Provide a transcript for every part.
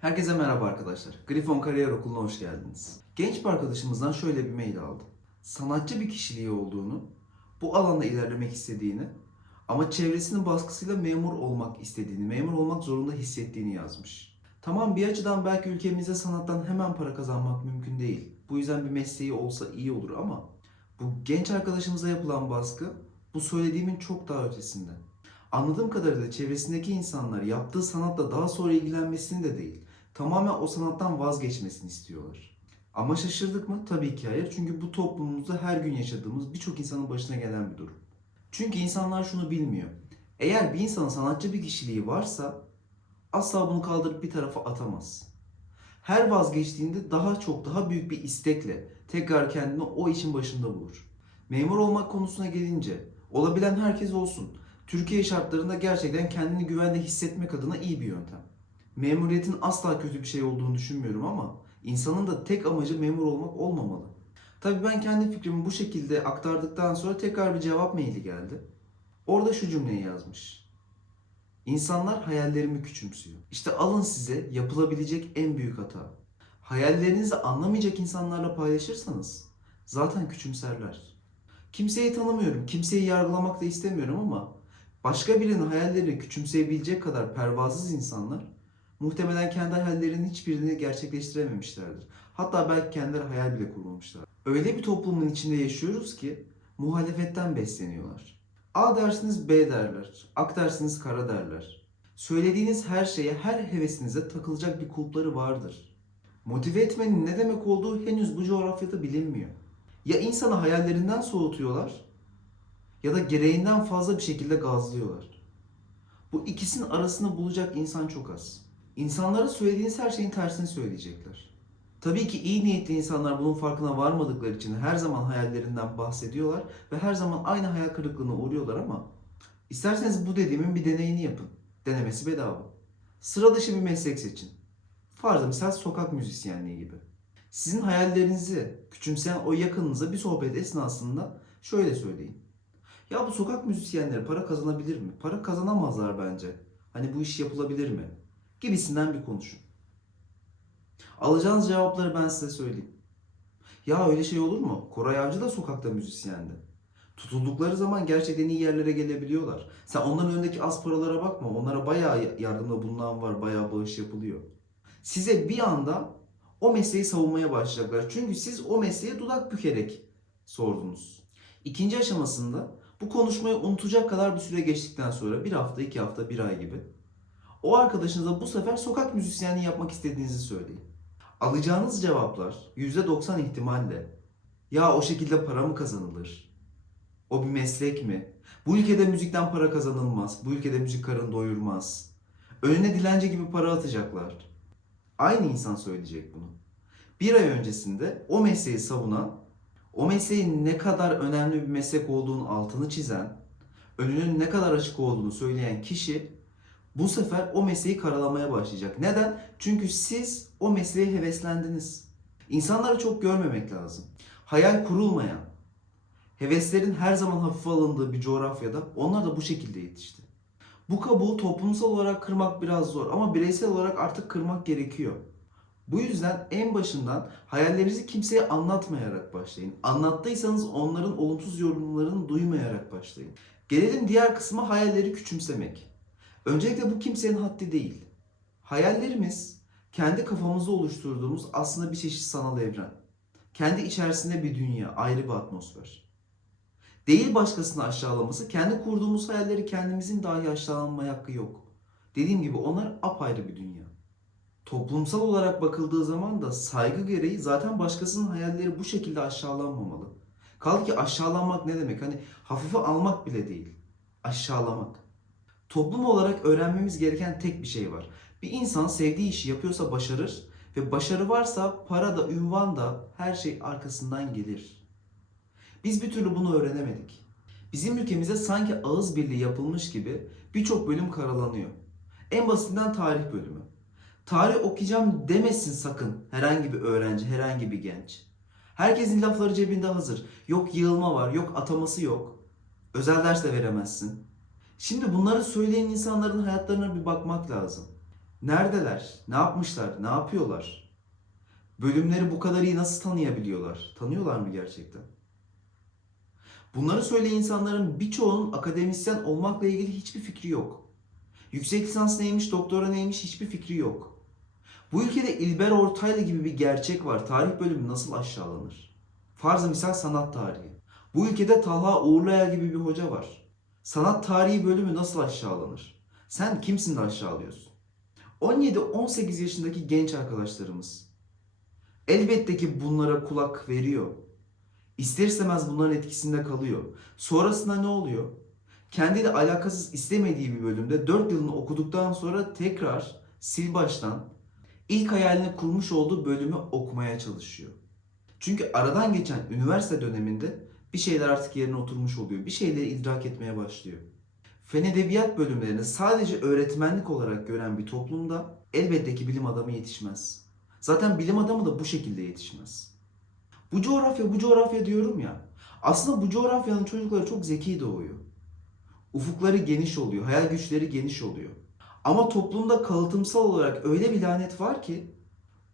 Herkese merhaba arkadaşlar. Grifon Kariyer Okulu'na hoş geldiniz. Genç bir arkadaşımızdan şöyle bir mail aldım. Sanatçı bir kişiliği olduğunu, bu alanda ilerlemek istediğini ama çevresinin baskısıyla memur olmak istediğini, memur olmak zorunda hissettiğini yazmış. Tamam bir açıdan belki ülkemizde sanattan hemen para kazanmak mümkün değil. Bu yüzden bir mesleği olsa iyi olur ama bu genç arkadaşımıza yapılan baskı bu söylediğimin çok daha ötesinde. Anladığım kadarıyla çevresindeki insanlar yaptığı sanatla daha sonra ilgilenmesini de değil, tamamen o sanattan vazgeçmesini istiyorlar. Ama şaşırdık mı? Tabii ki hayır. Çünkü bu toplumumuzda her gün yaşadığımız birçok insanın başına gelen bir durum. Çünkü insanlar şunu bilmiyor. Eğer bir insanın sanatçı bir kişiliği varsa asla bunu kaldırıp bir tarafa atamaz. Her vazgeçtiğinde daha çok, daha büyük bir istekle tekrar kendini o işin başında bulur. Memur olmak konusuna gelince olabilen herkes olsun. Türkiye şartlarında gerçekten kendini güvende hissetmek adına iyi bir yöntem. Memuriyetin asla kötü bir şey olduğunu düşünmüyorum ama insanın da tek amacı memur olmak olmamalı. Tabii ben kendi fikrimi bu şekilde aktardıktan sonra tekrar bir cevap maili geldi. Orada şu cümleyi yazmış. İnsanlar hayallerimi küçümsüyor. İşte alın size yapılabilecek en büyük hata. Hayallerinizi anlamayacak insanlarla paylaşırsanız zaten küçümserler. Kimseyi tanımıyorum, kimseyi yargılamak da istemiyorum ama başka birinin hayallerini küçümseyebilecek kadar pervasız insanlar muhtemelen kendi hayallerinin hiçbirini gerçekleştirememişlerdir. Hatta belki kendileri hayal bile kurmamışlar. Öyle bir toplumun içinde yaşıyoruz ki muhalefetten besleniyorlar. A dersiniz B derler, ak dersiniz kara derler. Söylediğiniz her şeye, her hevesinize takılacak bir kulpları vardır. Motive etmenin ne demek olduğu henüz bu coğrafyada bilinmiyor. Ya insanı hayallerinden soğutuyorlar ya da gereğinden fazla bir şekilde gazlıyorlar. Bu ikisinin arasını bulacak insan çok az. İnsanlara söylediğiniz her şeyin tersini söyleyecekler. Tabii ki iyi niyetli insanlar bunun farkına varmadıkları için her zaman hayallerinden bahsediyorlar ve her zaman aynı hayal kırıklığına uğruyorlar ama isterseniz bu dediğimin bir deneyini yapın. Denemesi bedava. Sıra dışı bir meslek seçin. Farzı misal sokak müzisyenliği gibi. Sizin hayallerinizi küçümseyen o yakınınıza bir sohbet esnasında şöyle söyleyin. Ya bu sokak müzisyenleri para kazanabilir mi? Para kazanamazlar bence. Hani bu iş yapılabilir mi? Gibisinden bir konuşun. Alacağınız cevapları ben size söyleyeyim. Ya öyle şey olur mu? Koray Avcı da sokakta müzisyendi. Tutuldukları zaman gerçekten iyi yerlere gelebiliyorlar. Sen onların önündeki az paralara bakma. Onlara bayağı yardımda bulunan var, bayağı bağış yapılıyor. Size bir anda o mesleği savunmaya başlayacaklar. Çünkü siz o mesleğe dudak bükerek sordunuz. İkinci aşamasında bu konuşmayı unutacak kadar bir süre geçtikten sonra bir hafta, iki hafta, bir ay gibi o arkadaşınıza bu sefer sokak müzisyenliği yapmak istediğinizi söyleyin. Alacağınız cevaplar %90 ihtimalle ya o şekilde para mı kazanılır? O bir meslek mi? Bu ülkede müzikten para kazanılmaz. Bu ülkede müzik karın doyurmaz. Önüne dilenci gibi para atacaklar. Aynı insan söyleyecek bunu. Bir ay öncesinde o mesleği savunan, o mesleğin ne kadar önemli bir meslek olduğunu altını çizen, önünün ne kadar açık olduğunu söyleyen kişi bu sefer o mesleği karalamaya başlayacak. Neden? Çünkü siz o mesleğe heveslendiniz. İnsanları çok görmemek lazım. Hayal kurulmayan, heveslerin her zaman hafife alındığı bir coğrafyada onlar da bu şekilde yetişti. Bu kabuğu toplumsal olarak kırmak biraz zor ama bireysel olarak artık kırmak gerekiyor. Bu yüzden en başından hayallerinizi kimseye anlatmayarak başlayın. Anlattıysanız onların olumsuz yorumlarını duymayarak başlayın. Gelelim diğer kısma hayalleri küçümsemek. Öncelikle bu kimsenin haddi değil. Hayallerimiz kendi kafamızda oluşturduğumuz aslında bir çeşit sanal evren. Kendi içerisinde bir dünya, ayrı bir atmosfer. Değil başkasını aşağılaması, kendi kurduğumuz hayalleri kendimizin dahi aşağılanmaya hakkı yok. Dediğim gibi onlar apayrı bir dünya. Toplumsal olarak bakıldığı zaman da saygı gereği zaten başkasının hayalleri bu şekilde aşağılanmamalı. Kaldı ki aşağılanmak ne demek? Hani hafife almak bile değil. Aşağılamak. Toplum olarak öğrenmemiz gereken tek bir şey var. Bir insan sevdiği işi yapıyorsa başarır ve başarı varsa para da ünvan da her şey arkasından gelir. Biz bir türlü bunu öğrenemedik. Bizim ülkemizde sanki ağız birliği yapılmış gibi birçok bölüm karalanıyor. En basitinden tarih bölümü. Tarih okuyacağım demesin sakın herhangi bir öğrenci, herhangi bir genç. Herkesin lafları cebinde hazır. Yok yığılma var, yok ataması yok. Özel ders de veremezsin. Şimdi bunları söyleyen insanların hayatlarına bir bakmak lazım. Neredeler? Ne yapmışlar? Ne yapıyorlar? Bölümleri bu kadar iyi nasıl tanıyabiliyorlar? Tanıyorlar mı gerçekten? Bunları söyleyen insanların birçoğunun akademisyen olmakla ilgili hiçbir fikri yok. Yüksek lisans neymiş, doktora neymiş hiçbir fikri yok. Bu ülkede İlber Ortaylı gibi bir gerçek var. Tarih bölümü nasıl aşağılanır? Farz misal sanat tarihi. Bu ülkede Talha Uğurlayar gibi bir hoca var. Sanat tarihi bölümü nasıl aşağılanır? Sen kimsin de aşağılıyorsun? 17-18 yaşındaki genç arkadaşlarımız. Elbette ki bunlara kulak veriyor. İster istemez bunların etkisinde kalıyor. Sonrasında ne oluyor? Kendiyle alakasız istemediği bir bölümde 4 yılını okuduktan sonra tekrar sil baştan ilk hayalini kurmuş olduğu bölümü okumaya çalışıyor. Çünkü aradan geçen üniversite döneminde bir şeyler artık yerine oturmuş oluyor. Bir şeyleri idrak etmeye başlıyor. Fen edebiyat bölümlerini sadece öğretmenlik olarak gören bir toplumda elbette ki bilim adamı yetişmez. Zaten bilim adamı da bu şekilde yetişmez. Bu coğrafya bu coğrafya diyorum ya. Aslında bu coğrafyanın çocukları çok zeki doğuyor. Ufukları geniş oluyor, hayal güçleri geniş oluyor. Ama toplumda kalıtımsal olarak öyle bir lanet var ki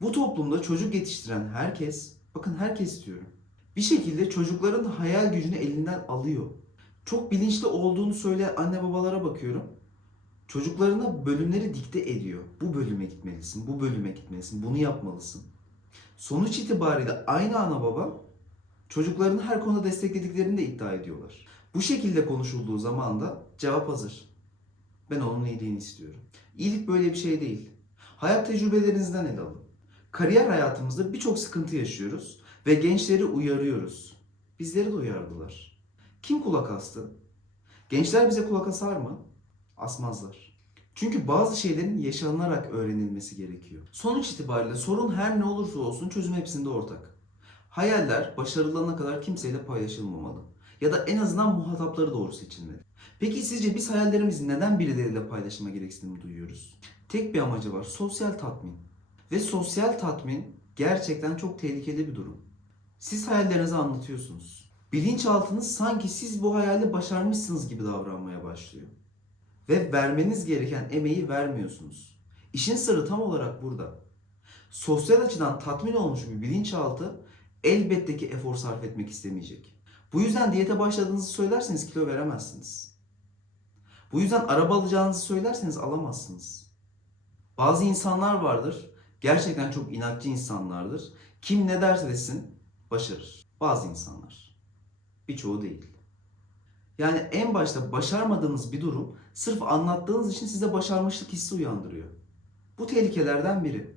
bu toplumda çocuk yetiştiren herkes, bakın herkes diyorum, bir şekilde çocukların hayal gücünü elinden alıyor. Çok bilinçli olduğunu söyleyen anne babalara bakıyorum. Çocuklarına bölümleri dikte ediyor. Bu bölüme gitmelisin, bu bölüme gitmelisin, bunu yapmalısın. Sonuç itibariyle aynı ana baba çocuklarını her konuda desteklediklerini de iddia ediyorlar. Bu şekilde konuşulduğu zaman da cevap hazır. Ben onun iyiliğini istiyorum. İyilik böyle bir şey değil. Hayat tecrübelerinizden ele alın. Kariyer hayatımızda birçok sıkıntı yaşıyoruz ve gençleri uyarıyoruz. Bizleri de uyardılar. Kim kulak astı? Gençler bize kulak asar mı? Asmazlar. Çünkü bazı şeylerin yaşanarak öğrenilmesi gerekiyor. Sonuç itibariyle sorun her ne olursa olsun çözüm hepsinde ortak. Hayaller başarılarına kadar kimseyle paylaşılmamalı. Ya da en azından muhatapları doğru seçilmeli. Peki sizce biz hayallerimizi neden birileriyle paylaşma gereksinimi duyuyoruz? Tek bir amacı var. Sosyal tatmin. Ve sosyal tatmin gerçekten çok tehlikeli bir durum. Siz hayallerinizi anlatıyorsunuz. Bilinçaltınız sanki siz bu hayali başarmışsınız gibi davranmaya başlıyor. Ve vermeniz gereken emeği vermiyorsunuz. İşin sırrı tam olarak burada. Sosyal açıdan tatmin olmuş bir bilinçaltı elbette ki efor sarf etmek istemeyecek. Bu yüzden diyete başladığınızı söylerseniz kilo veremezsiniz. Bu yüzden araba alacağınızı söylerseniz alamazsınız. Bazı insanlar vardır, gerçekten çok inatçı insanlardır. Kim ne derse desin başarır. Bazı insanlar. Birçoğu değil. Yani en başta başarmadığınız bir durum sırf anlattığınız için size başarmışlık hissi uyandırıyor. Bu tehlikelerden biri.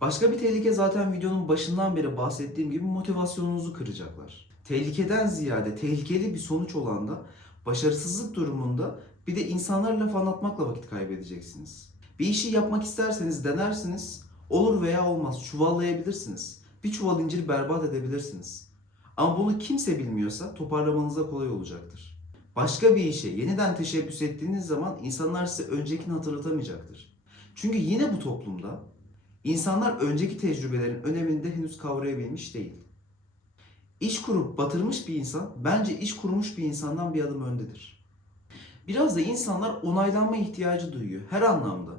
Başka bir tehlike zaten videonun başından beri bahsettiğim gibi motivasyonunuzu kıracaklar. Tehlikeden ziyade tehlikeli bir sonuç olan da başarısızlık durumunda bir de insanlarla laf anlatmakla vakit kaybedeceksiniz. Bir işi yapmak isterseniz denersiniz, olur veya olmaz çuvallayabilirsiniz. Bir çuval incir berbat edebilirsiniz. Ama bunu kimse bilmiyorsa toparlamanıza kolay olacaktır. Başka bir işe yeniden teşebbüs ettiğiniz zaman insanlar size öncekini hatırlatamayacaktır. Çünkü yine bu toplumda insanlar önceki tecrübelerin önemini de henüz kavrayabilmiş değil. İş kurup batırmış bir insan bence iş kurmuş bir insandan bir adım öndedir. Biraz da insanlar onaylanma ihtiyacı duyuyor her anlamda.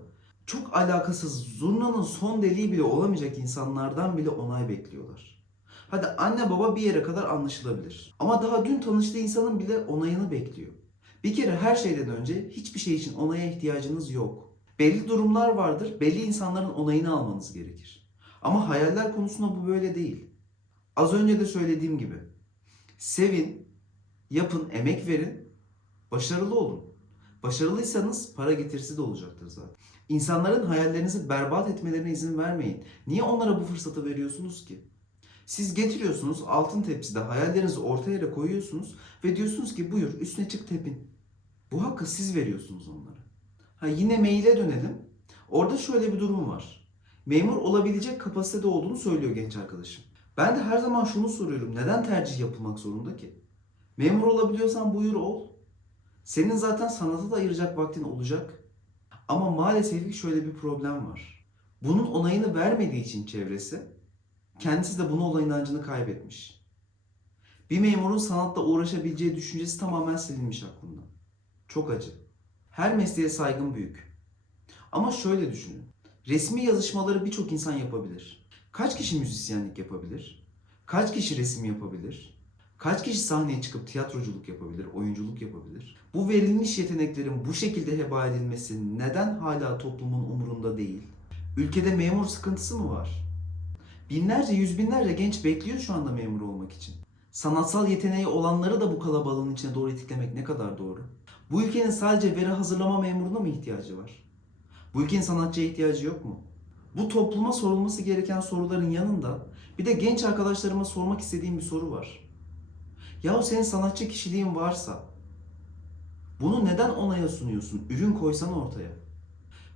Çok alakasız zurnanın son deliği bile olamayacak insanlardan bile onay bekliyorlar. Hadi anne baba bir yere kadar anlaşılabilir. Ama daha dün tanıştığı insanın bile onayını bekliyor. Bir kere her şeyden önce hiçbir şey için onaya ihtiyacınız yok. Belli durumlar vardır, belli insanların onayını almanız gerekir. Ama hayaller konusunda bu böyle değil. Az önce de söylediğim gibi. Sevin, yapın, emek verin, başarılı olun. Başarılıysanız para getirisi de olacaktır zaten. İnsanların hayallerinizi berbat etmelerine izin vermeyin. Niye onlara bu fırsatı veriyorsunuz ki? Siz getiriyorsunuz altın tepside hayallerinizi ortaya yere koyuyorsunuz ve diyorsunuz ki buyur üstüne çık tepin. Bu hakkı siz veriyorsunuz onlara. Ha yine maile dönelim. Orada şöyle bir durum var. Memur olabilecek kapasitede olduğunu söylüyor genç arkadaşım. Ben de her zaman şunu soruyorum. Neden tercih yapılmak zorunda ki? Memur olabiliyorsan buyur ol. Senin zaten sanata da ayıracak vaktin olacak. Ama maalesef ki şöyle bir problem var. Bunun onayını vermediği için çevresi kendisi de buna olan inancını kaybetmiş. Bir memurun sanatla uğraşabileceği düşüncesi tamamen silinmiş aklından. Çok acı. Her mesleğe saygım büyük. Ama şöyle düşünün. Resmi yazışmaları birçok insan yapabilir. Kaç kişi müzisyenlik yapabilir? Kaç kişi resim yapabilir? Kaç kişi sahneye çıkıp tiyatroculuk yapabilir, oyunculuk yapabilir? Bu verilmiş yeteneklerin bu şekilde heba edilmesi neden hala toplumun umurunda değil? Ülkede memur sıkıntısı mı var? Binlerce, yüz binlerce genç bekliyor şu anda memur olmak için. Sanatsal yeteneği olanları da bu kalabalığın içine doğru itiklemek ne kadar doğru? Bu ülkenin sadece veri hazırlama memuruna mı ihtiyacı var? Bu ülkenin sanatçıya ihtiyacı yok mu? Bu topluma sorulması gereken soruların yanında bir de genç arkadaşlarıma sormak istediğim bir soru var. Yahu senin sanatçı kişiliğin varsa bunu neden onaya sunuyorsun? Ürün koysan ortaya.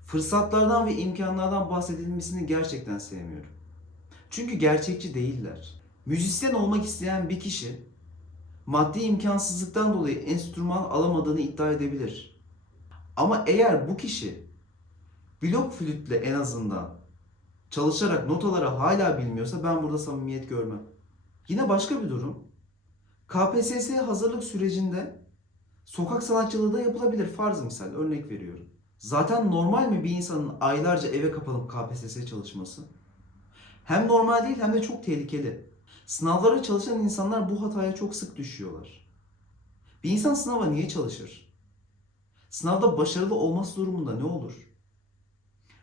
Fırsatlardan ve imkanlardan bahsedilmesini gerçekten sevmiyorum. Çünkü gerçekçi değiller. Müzisyen olmak isteyen bir kişi maddi imkansızlıktan dolayı enstrüman alamadığını iddia edebilir. Ama eğer bu kişi blok flütle en azından çalışarak notaları hala bilmiyorsa ben burada samimiyet görmem. Yine başka bir durum. KPSS hazırlık sürecinde sokak sanatçılığı da yapılabilir farz misal örnek veriyorum. Zaten normal mi bir insanın aylarca eve kapanıp KPSS çalışması? Hem normal değil hem de çok tehlikeli. Sınavlara çalışan insanlar bu hataya çok sık düşüyorlar. Bir insan sınava niye çalışır? Sınavda başarılı olması durumunda ne olur?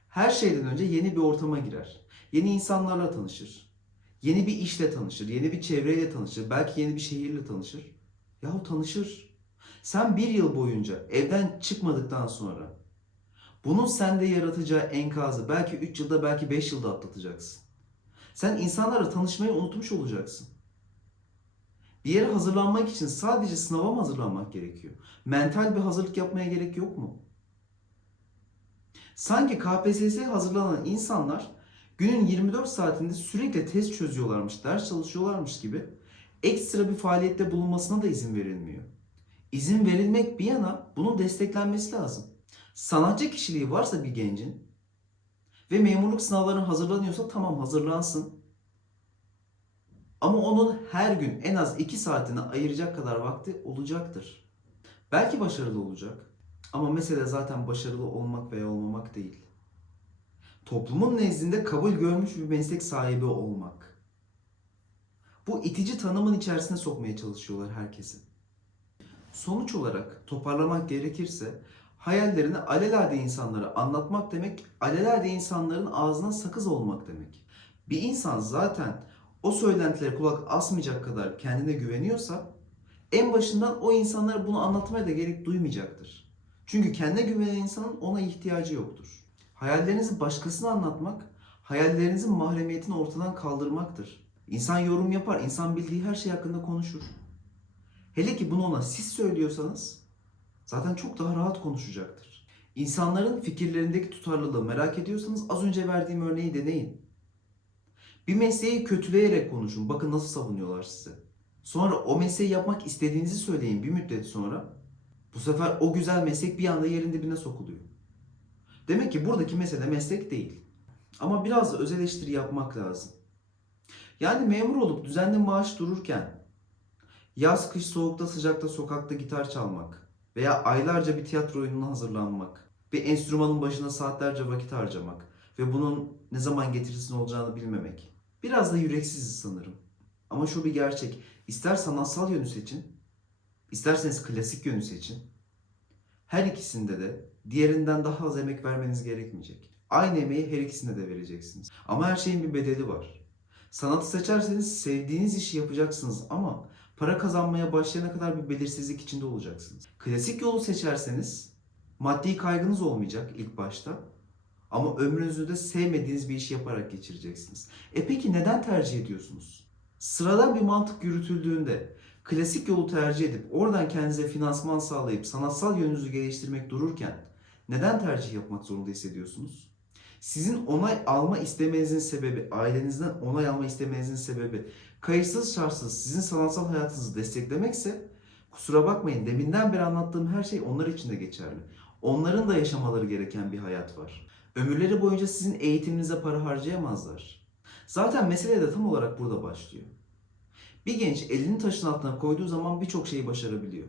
Her şeyden önce yeni bir ortama girer. Yeni insanlarla tanışır. Yeni bir işle tanışır. Yeni bir çevreyle tanışır. Belki yeni bir şehirle tanışır. Yahu tanışır. Sen bir yıl boyunca evden çıkmadıktan sonra bunun sende yaratacağı enkazı belki 3 yılda belki 5 yılda atlatacaksın. Sen insanlarla tanışmayı unutmuş olacaksın. Bir yere hazırlanmak için sadece sınava mı hazırlanmak gerekiyor? Mental bir hazırlık yapmaya gerek yok mu? Sanki KPSS'ye hazırlanan insanlar günün 24 saatinde sürekli test çözüyorlarmış, ders çalışıyorlarmış gibi ekstra bir faaliyette bulunmasına da izin verilmiyor. İzin verilmek bir yana bunun desteklenmesi lazım. Sanatçı kişiliği varsa bir gencin ve memurluk sınavlarına hazırlanıyorsa tamam hazırlansın. Ama onun her gün en az 2 saatini ayıracak kadar vakti olacaktır. Belki başarılı olacak. Ama mesele zaten başarılı olmak veya olmamak değil. Toplumun nezdinde kabul görmüş bir meslek sahibi olmak. Bu itici tanımın içerisine sokmaya çalışıyorlar herkesi. Sonuç olarak toparlamak gerekirse hayallerini alelade insanlara anlatmak demek, alelade insanların ağzına sakız olmak demek. Bir insan zaten o söylentilere kulak asmayacak kadar kendine güveniyorsa en başından o insanlara bunu anlatmaya da gerek duymayacaktır. Çünkü kendine güvenen insanın ona ihtiyacı yoktur. Hayallerinizi başkasına anlatmak, hayallerinizin mahremiyetini ortadan kaldırmaktır. İnsan yorum yapar, insan bildiği her şey hakkında konuşur. Hele ki bunu ona siz söylüyorsanız zaten çok daha rahat konuşacaktır. İnsanların fikirlerindeki tutarlılığı merak ediyorsanız az önce verdiğim örneği deneyin. Bir mesleği kötüleyerek konuşun. Bakın nasıl savunuyorlar size. Sonra o mesleği yapmak istediğinizi söyleyin bir müddet sonra. Bu sefer o güzel meslek bir anda yerin dibine sokuluyor. Demek ki buradaki mesele meslek değil. Ama biraz da öz eleştiri yapmak lazım. Yani memur olup düzenli maaş dururken yaz kış soğukta sıcakta sokakta gitar çalmak veya aylarca bir tiyatro oyununa hazırlanmak, bir enstrümanın başına saatlerce vakit harcamak ve bunun ne zaman getirisinin olacağını bilmemek. Biraz da yüreksiziz sanırım. Ama şu bir gerçek. İster sanatsal yönü seçin, isterseniz klasik yönü seçin. Her ikisinde de diğerinden daha az emek vermeniz gerekmeyecek. Aynı emeği her ikisinde de vereceksiniz. Ama her şeyin bir bedeli var. Sanatı seçerseniz sevdiğiniz işi yapacaksınız ama para kazanmaya başlayana kadar bir belirsizlik içinde olacaksınız. Klasik yolu seçerseniz maddi kaygınız olmayacak ilk başta. Ama ömrünüzü de sevmediğiniz bir işi yaparak geçireceksiniz. E peki neden tercih ediyorsunuz? Sıradan bir mantık yürütüldüğünde klasik yolu tercih edip oradan kendinize finansman sağlayıp sanatsal yönünüzü geliştirmek dururken neden tercih yapmak zorunda hissediyorsunuz? Sizin onay alma istemenizin sebebi, ailenizden onay alma istemenizin sebebi kayıtsız şartsız sizin sanatsal hayatınızı desteklemekse kusura bakmayın deminden beri anlattığım her şey onlar için de geçerli. Onların da yaşamaları gereken bir hayat var. Ömürleri boyunca sizin eğitiminize para harcayamazlar. Zaten mesele de tam olarak burada başlıyor. Bir genç elini taşın altına koyduğu zaman birçok şeyi başarabiliyor.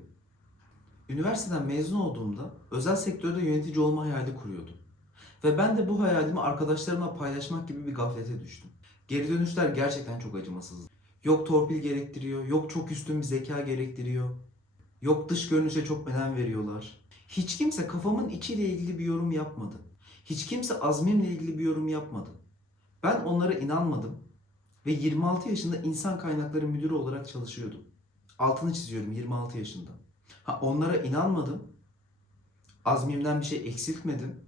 Üniversiteden mezun olduğumda özel sektörde yönetici olma hayali kuruyordum. Ve ben de bu hayalimi arkadaşlarımla paylaşmak gibi bir gaflete düştüm. Geri dönüşler gerçekten çok acımasız. Yok torpil gerektiriyor, yok çok üstün bir zeka gerektiriyor. Yok dış görünüşe çok önem veriyorlar. Hiç kimse kafamın içiyle ilgili bir yorum yapmadı. Hiç kimse azmimle ilgili bir yorum yapmadı. Ben onlara inanmadım ve 26 yaşında insan kaynakları müdürü olarak çalışıyordum. Altını çiziyorum 26 yaşında. Ha onlara inanmadım. Azmimden bir şey eksiltmedim.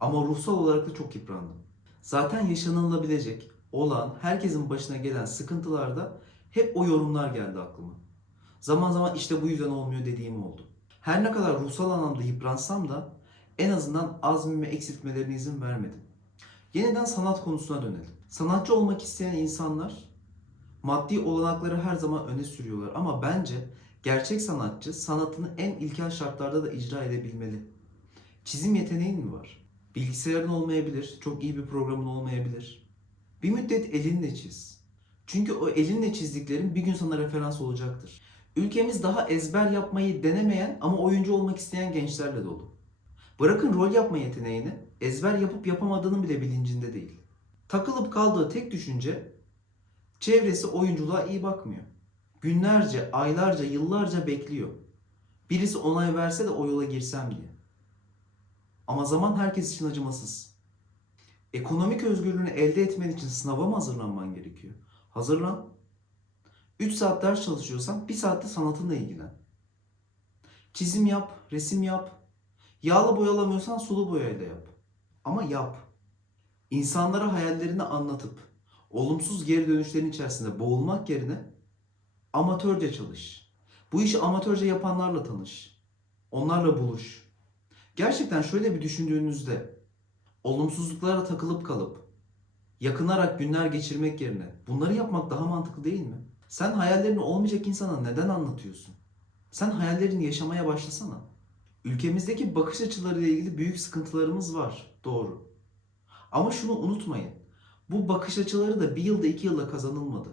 Ama ruhsal olarak da çok yıprandım. Zaten yaşanılabilecek olan herkesin başına gelen sıkıntılarda hep o yorumlar geldi aklıma. Zaman zaman işte bu yüzden olmuyor dediğim oldu. Her ne kadar ruhsal anlamda yıpransam da en azından azmime eksiltmelerine izin vermedim. Yeniden sanat konusuna dönelim. Sanatçı olmak isteyen insanlar maddi olanakları her zaman öne sürüyorlar ama bence gerçek sanatçı sanatını en ilkel şartlarda da icra edebilmeli. Çizim yeteneğin mi var? Bilgisayarın olmayabilir, çok iyi bir programın olmayabilir. Bir müddet elinle çiz. Çünkü o elinle çizdiklerin bir gün sana referans olacaktır. Ülkemiz daha ezber yapmayı denemeyen ama oyuncu olmak isteyen gençlerle dolu. Bırakın rol yapma yeteneğini, ezber yapıp yapamadığının bile bilincinde değil. Takılıp kaldığı tek düşünce, çevresi oyunculuğa iyi bakmıyor. Günlerce, aylarca, yıllarca bekliyor. Birisi onay verse de o yola girsem diye. Ama zaman herkes için acımasız. Ekonomik özgürlüğünü elde etmen için sınava mı hazırlanman gerekiyor? Hazırlan. 3 saat ders çalışıyorsan 1 saatte sanatınla ilgilen. Çizim yap, resim yap. Yağlı boyalamıyorsan sulu boyayla yap. Ama yap. İnsanlara hayallerini anlatıp olumsuz geri dönüşlerin içerisinde boğulmak yerine amatörce çalış. Bu işi amatörce yapanlarla tanış. Onlarla buluş. Gerçekten şöyle bir düşündüğünüzde olumsuzluklara takılıp kalıp yakınarak günler geçirmek yerine bunları yapmak daha mantıklı değil mi? Sen hayallerini olmayacak insana neden anlatıyorsun? Sen hayallerini yaşamaya başlasana. Ülkemizdeki bakış açıları ile ilgili büyük sıkıntılarımız var. Doğru. Ama şunu unutmayın. Bu bakış açıları da bir yılda iki yılda kazanılmadı.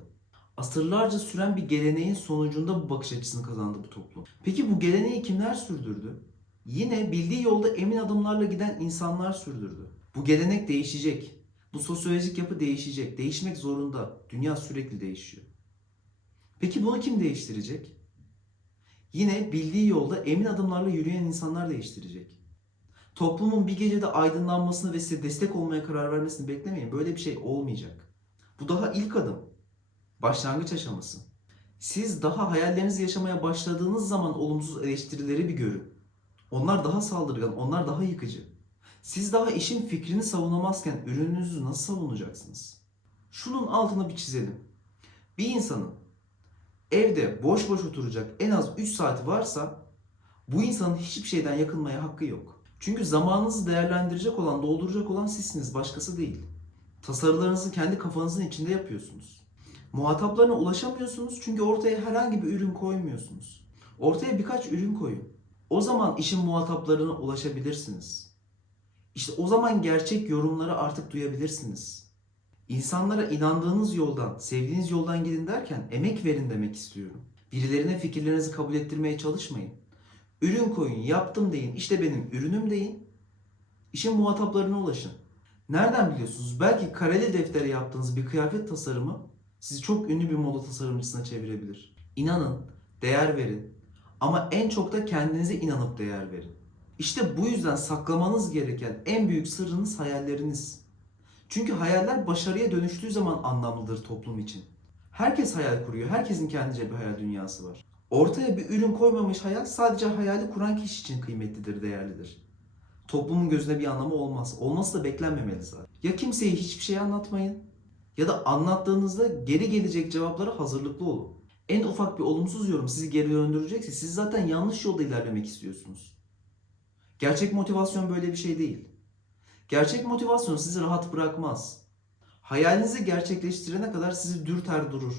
Asırlarca süren bir geleneğin sonucunda bu bakış açısını kazandı bu toplum. Peki bu geleneği kimler sürdürdü? Yine bildiği yolda emin adımlarla giden insanlar sürdürdü. Bu gelenek değişecek. Bu sosyolojik yapı değişecek. Değişmek zorunda. Dünya sürekli değişiyor. Peki bunu kim değiştirecek? Yine bildiği yolda emin adımlarla yürüyen insanlar değiştirecek. Toplumun bir gecede aydınlanmasını ve size destek olmaya karar vermesini beklemeyin. Böyle bir şey olmayacak. Bu daha ilk adım. Başlangıç aşaması. Siz daha hayallerinizi yaşamaya başladığınız zaman olumsuz eleştirileri bir görün. Onlar daha saldırgan, onlar daha yıkıcı. Siz daha işin fikrini savunamazken ürününüzü nasıl savunacaksınız? Şunun altını bir çizelim. Bir insanın evde boş boş oturacak en az 3 saati varsa bu insanın hiçbir şeyden yakınmaya hakkı yok. Çünkü zamanınızı değerlendirecek olan, dolduracak olan sizsiniz, başkası değil. Tasarılarınızı kendi kafanızın içinde yapıyorsunuz. Muhataplarına ulaşamıyorsunuz çünkü ortaya herhangi bir ürün koymuyorsunuz. Ortaya birkaç ürün koyun. O zaman işin muhataplarına ulaşabilirsiniz. İşte o zaman gerçek yorumları artık duyabilirsiniz. İnsanlara inandığınız yoldan, sevdiğiniz yoldan gidin derken emek verin demek istiyorum. Birilerine fikirlerinizi kabul ettirmeye çalışmayın. Ürün koyun, yaptım deyin, işte benim ürünüm deyin. İşin muhataplarına ulaşın. Nereden biliyorsunuz? Belki kareli deftere yaptığınız bir kıyafet tasarımı sizi çok ünlü bir moda tasarımcısına çevirebilir. İnanın, değer verin. Ama en çok da kendinize inanıp değer verin. İşte bu yüzden saklamanız gereken en büyük sırrınız hayalleriniz. Çünkü hayaller başarıya dönüştüğü zaman anlamlıdır toplum için. Herkes hayal kuruyor. Herkesin kendince bir hayal dünyası var. Ortaya bir ürün koymamış hayal sadece hayali kuran kişi için kıymetlidir, değerlidir. Toplumun gözüne bir anlamı olmaz. Olması da beklenmemeli zaten. Ya kimseye hiçbir şey anlatmayın ya da anlattığınızda geri gelecek cevaplara hazırlıklı olun. En ufak bir olumsuz yorum sizi geri döndürecekse siz zaten yanlış yolda ilerlemek istiyorsunuz. Gerçek motivasyon böyle bir şey değil. Gerçek motivasyon sizi rahat bırakmaz. Hayalinizi gerçekleştirene kadar sizi dürter durur.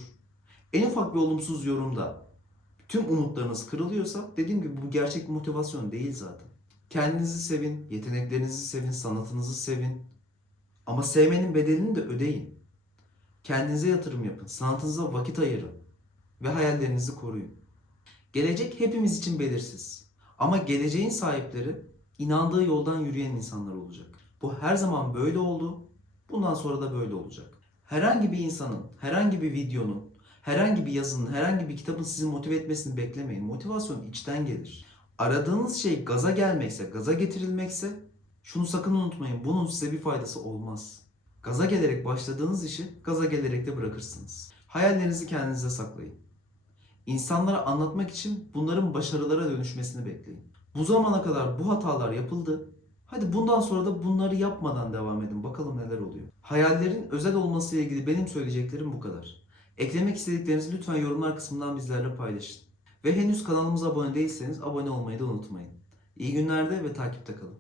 En ufak bir olumsuz yorumda tüm umutlarınız kırılıyorsa dediğim gibi bu gerçek motivasyon değil zaten. Kendinizi sevin, yeteneklerinizi sevin, sanatınızı sevin. Ama sevmenin bedelini de ödeyin. Kendinize yatırım yapın, sanatınıza vakit ayırın ve hayallerinizi koruyun. Gelecek hepimiz için belirsiz. Ama geleceğin sahipleri inandığı yoldan yürüyen insanlar olacak. Bu her zaman böyle oldu. Bundan sonra da böyle olacak. Herhangi bir insanın, herhangi bir videonun, herhangi bir yazının, herhangi bir kitabın sizi motive etmesini beklemeyin. Motivasyon içten gelir. Aradığınız şey gaza gelmekse, gaza getirilmekse şunu sakın unutmayın. Bunun size bir faydası olmaz. Gaza gelerek başladığınız işi gaza gelerek de bırakırsınız. Hayallerinizi kendinize saklayın. İnsanlara anlatmak için bunların başarılara dönüşmesini bekleyin. Bu zamana kadar bu hatalar yapıldı. Hadi bundan sonra da bunları yapmadan devam edin. Bakalım neler oluyor. Hayallerin özel olması ile ilgili benim söyleyeceklerim bu kadar. Eklemek istediklerinizi lütfen yorumlar kısmından bizlerle paylaşın. Ve henüz kanalımıza abone değilseniz abone olmayı da unutmayın. İyi günlerde ve takipte kalın.